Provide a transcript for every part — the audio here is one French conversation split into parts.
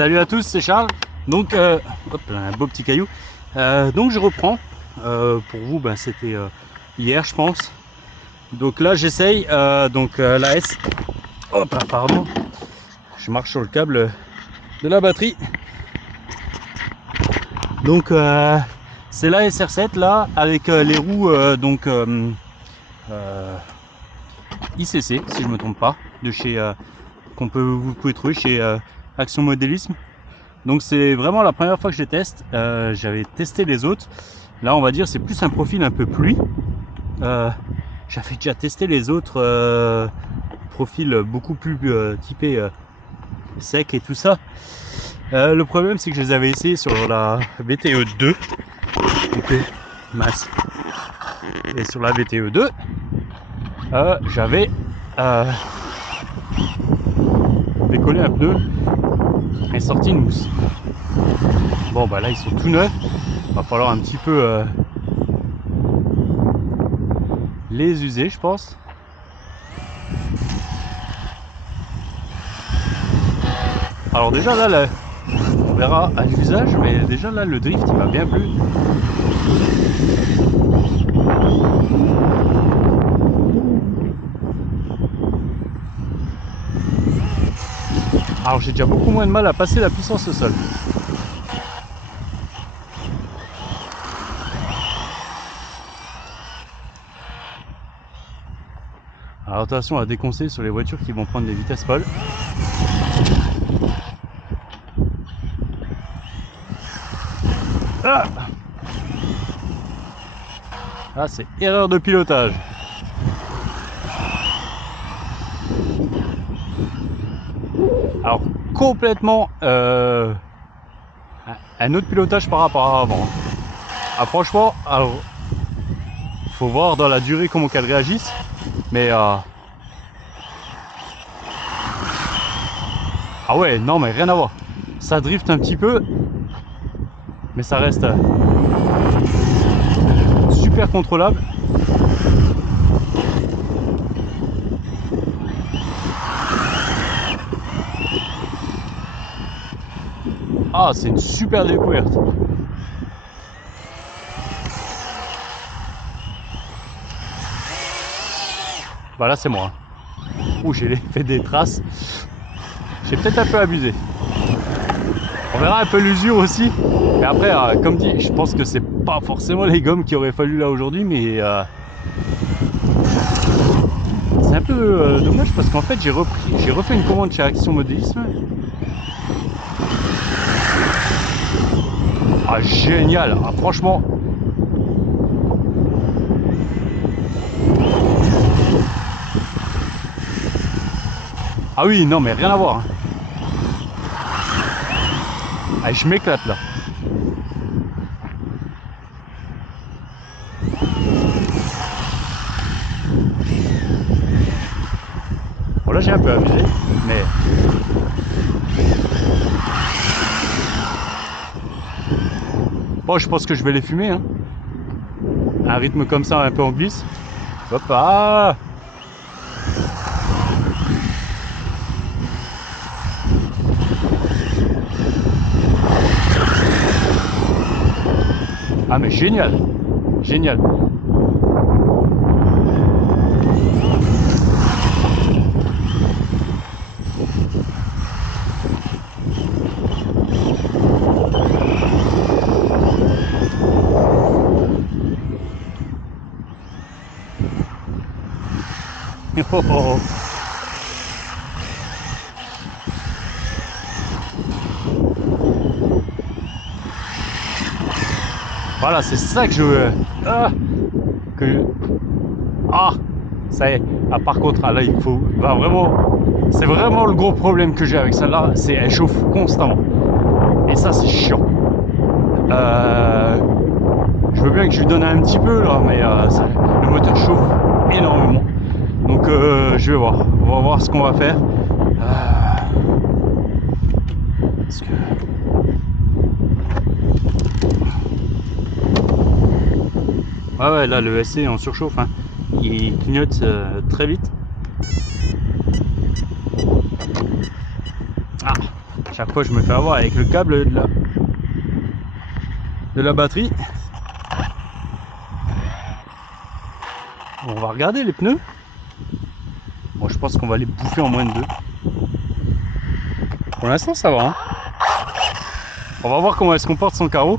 Salut à tous, c'est Charles. Donc, hop, un beau petit caillou. Donc je reprends. Pour vous, ben, c'était hier, je pense. Donc là, j'essaye. La S. Hop, pardon. Je marche sur le câble de la batterie. Donc c'est la SR7 là avec les roues ICC, si je me trompe pas, de chez vous pouvez trouver chez Action Modélisme. Donc c'est vraiment la première fois que je les teste. J'avais testé les autres. Là, on va dire c'est plus un profil un peu pluie. J'avais déjà testé les autres profils beaucoup plus typés sec et tout ça. Le problème, c'est que je les avais essayés sur la VTE 2. Mince. Et sur la VTE 2, j'avais décollé un pneu et sorti une mousse. Bon, bah là, ils sont tout neufs. Va falloir un petit peu les user, je pense. Alors déjà là, on verra à l'usage, mais déjà là, le drift, il m'a bien plu. Alors j'ai déjà beaucoup moins de mal à passer la puissance au sol. Alors attention à déconseiller sur les voitures qui vont prendre des vitesses folles. Ah, c'est erreur de pilotage. Alors complètement un autre pilotage par rapport à avant. Ah, franchement, alors faut voir dans la durée comment qu'elles réagissent, mais ah ouais, non mais rien à voir. Ça drift un petit peu, mais ça reste super contrôlable. Ah, c'est une super découverte. Bah là c'est moi. Ouh, j'ai fait des traces. J'ai peut-être un peu abusé. On verra un peu l'usure aussi. Mais après, comme dit, je pense que c'est pas forcément les gommes qu'il aurait fallu là aujourd'hui, mais c'est un peu dommage parce qu'en fait j'ai refait une commande chez Action Modélisme. Ah génial, ah, franchement. Ah oui, non mais rien à voir. Ah, je m'éclate là. Bon là j'ai un peu abusé, mais bon, je pense que je vais les fumer, hein. Un rythme comme ça, un peu en glisse. Hop, ah. Ah mais génial, génial. Oh, oh, oh. Voilà, c'est ça que je veux. Ça y est. Ah, par contre, là, il faut. Bah, vraiment. C'est vraiment le gros problème que j'ai avec celle-là. C'est elle chauffe constamment. Et ça, c'est chiant. Je veux bien que je lui donne un petit peu, là, mais le moteur chauffe énormément. Donc, je vais voir. On va voir ce qu'on va faire. Parce que. Ouais, là, le SC en surchauffe. Hein. Il clignote très vite. Ah, chaque fois je me fais avoir avec le câble de la batterie. On va regarder les pneus. Bon, je pense qu'on va les bouffer en moins de 2. Pour l'instant ça va, hein. On va voir comment elle se comporte sans carreau.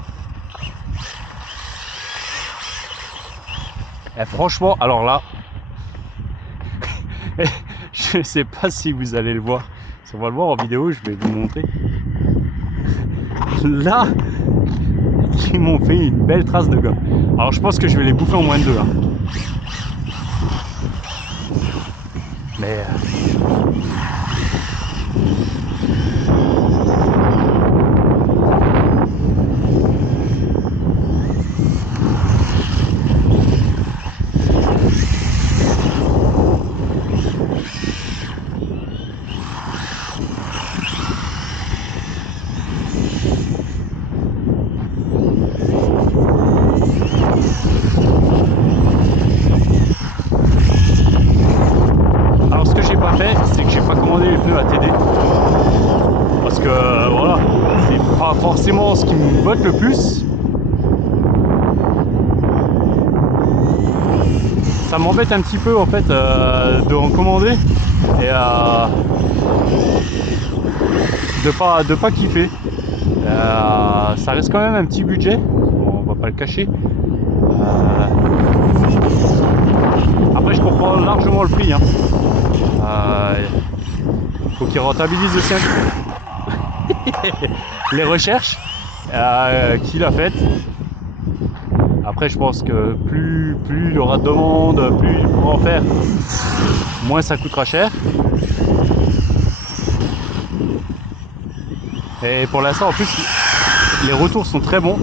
Et franchement, alors là, je sais pas si vous allez le voir. Si on va le voir en vidéo, je vais vous montrer. Là, ils m'ont fait une belle trace de gomme. Alors je pense que je vais les bouffer en moins de 2. Hein. Mais alors ce que j'ai pas fait, c'est que j'ai pas commandé les pneus à TD. Parce que voilà, c'est pas forcément ce qui me botte le plus. Ça m'embête un petit peu en fait de en commander et de pas kiffer. Ça reste quand même un petit budget, on va pas le cacher. Après je comprends largement le prix. Hein. Faut qu'ils rentabilisent aussi les recherches qu'il a faites. Après je pense que plus il y aura de demandes, plus il pourra en faire, moins ça coûtera cher. Et pour l'instant en plus les retours sont très bons.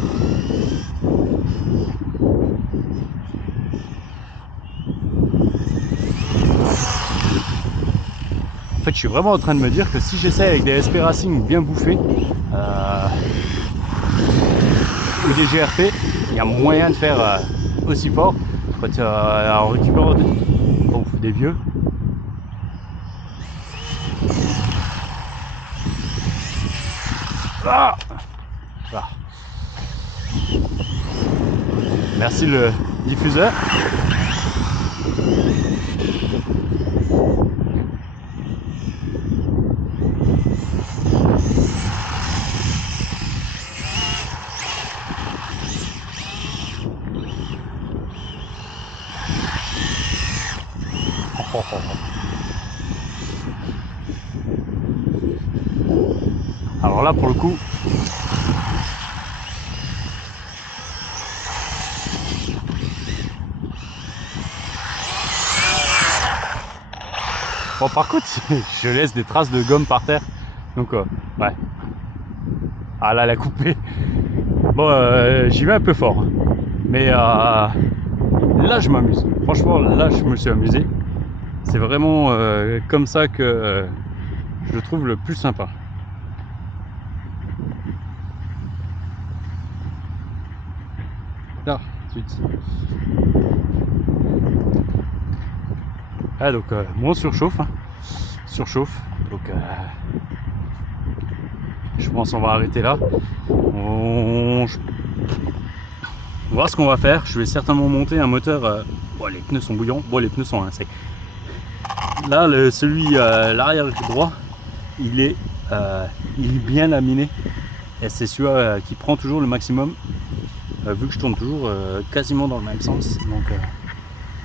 En fait je suis vraiment en train de me dire que si j'essaie avec des SP Racing bien bouffés ou des GRP, il y a moyen de faire aussi fort. En récupérant des vieux. Ah, ah. Merci le diffuseur. Alors là pour le coup bon, par contre je laisse des traces de gomme par terre donc ouais. Ah là, la coupée. Bon, j'y vais un peu fort. Mais là, je m'amuse. Franchement, là, je me suis amusé. C'est vraiment comme ça que je le trouve le plus sympa. Là, tout de suite. Ah, donc, moi, on surchauffe. Hein. Surchauffe. Donc, je pense qu'on va arrêter là. On va voir ce qu'on va faire. Je vais certainement monter un moteur. Bon, les pneus sont bouillants. Bon, les pneus sont rincés. Là, celui l'arrière droit, il est bien laminé. Et c'est celui qui prend toujours le maximum. Vu que je tourne toujours quasiment dans le même sens. Donc,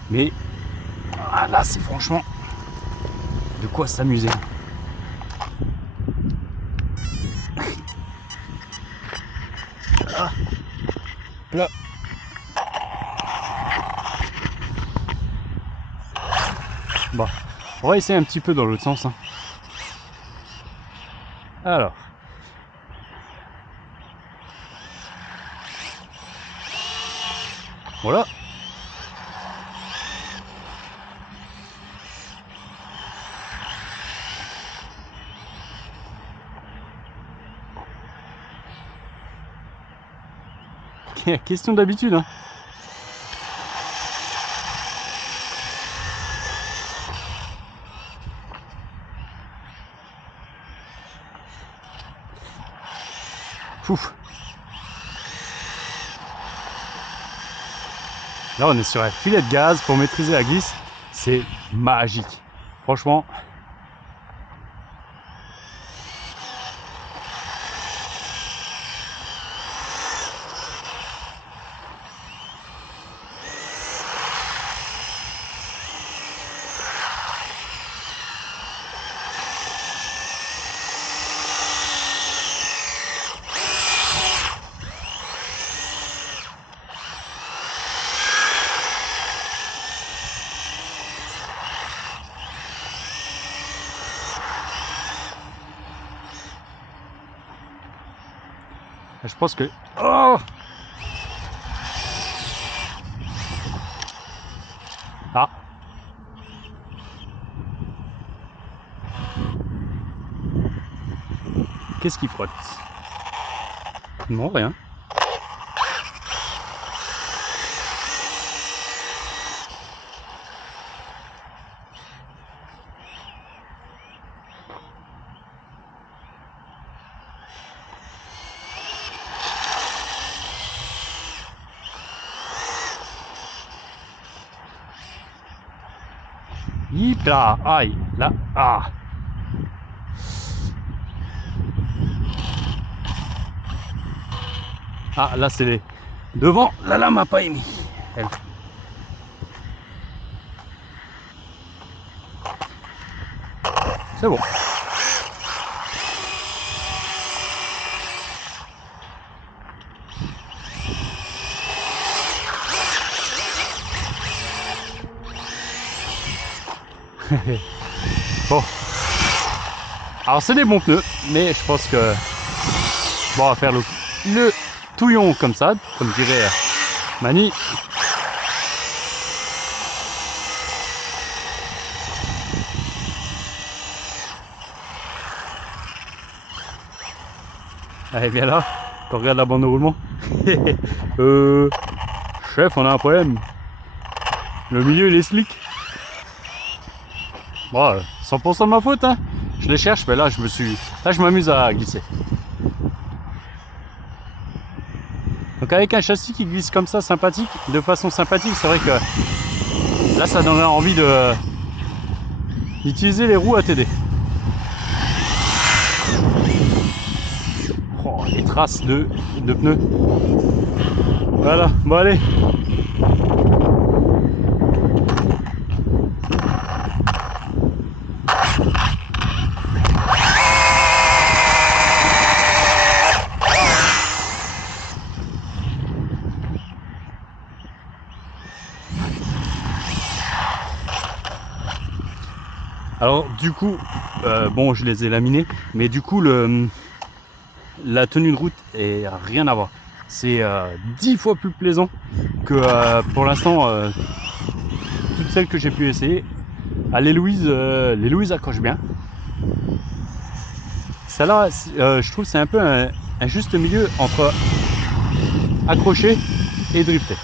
mais là, c'est franchement de quoi s'amuser. Ah, là. Bon, on va essayer un petit peu dans l'autre sens. Hein. Alors. Voilà. Question d'habitude. Hein. Pouf. Là, on est sur un filet de gaz pour maîtriser la glisse. C'est magique. Franchement. Je pense que... Oh! Ah! Qu'est-ce qu'il frotte? Non, rien. Hip là, aïe, là, ah. Ah, là c'est les... Devant, la lame a pas émis. Elle. C'est bon. Bon. Alors c'est des bons pneus, mais je pense que bon, on va faire le touillon comme ça, comme dirait Mani. Allez, viens là, tu regardes la bande de roulement. Chef, on a un problème. Le milieu il est slick. Bon, 100% de ma faute, hein. Je les cherche, mais là je m'amuse à glisser. Donc avec un châssis qui glisse comme ça, sympathique, de façon sympathique, c'est vrai que là ça donnerait envie d'utiliser les roues ATD. Oh, les traces de pneus. Voilà, bon allez. Alors du coup, bon je les ai laminés, mais du coup la tenue de route est rien à voir. C'est 10 fois plus plaisant que pour l'instant toutes celles que j'ai pu essayer. Ah, les Louise accrochent bien. Celle-là, je trouve c'est un peu un juste milieu entre accrocher et drifter.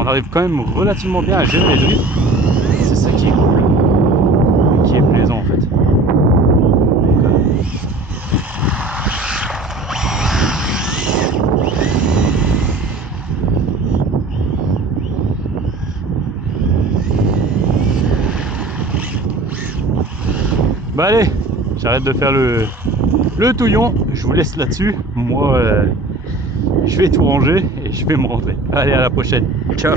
On arrive quand même relativement bien à gérer les drifts. C'est ça qui est cool, qui est plaisant en fait. Bah allez, j'arrête de faire le touillon, je vous laisse là-dessus. Moi, je vais tout ranger et je vais me rentrer. Allez, à la prochaine. Ciao.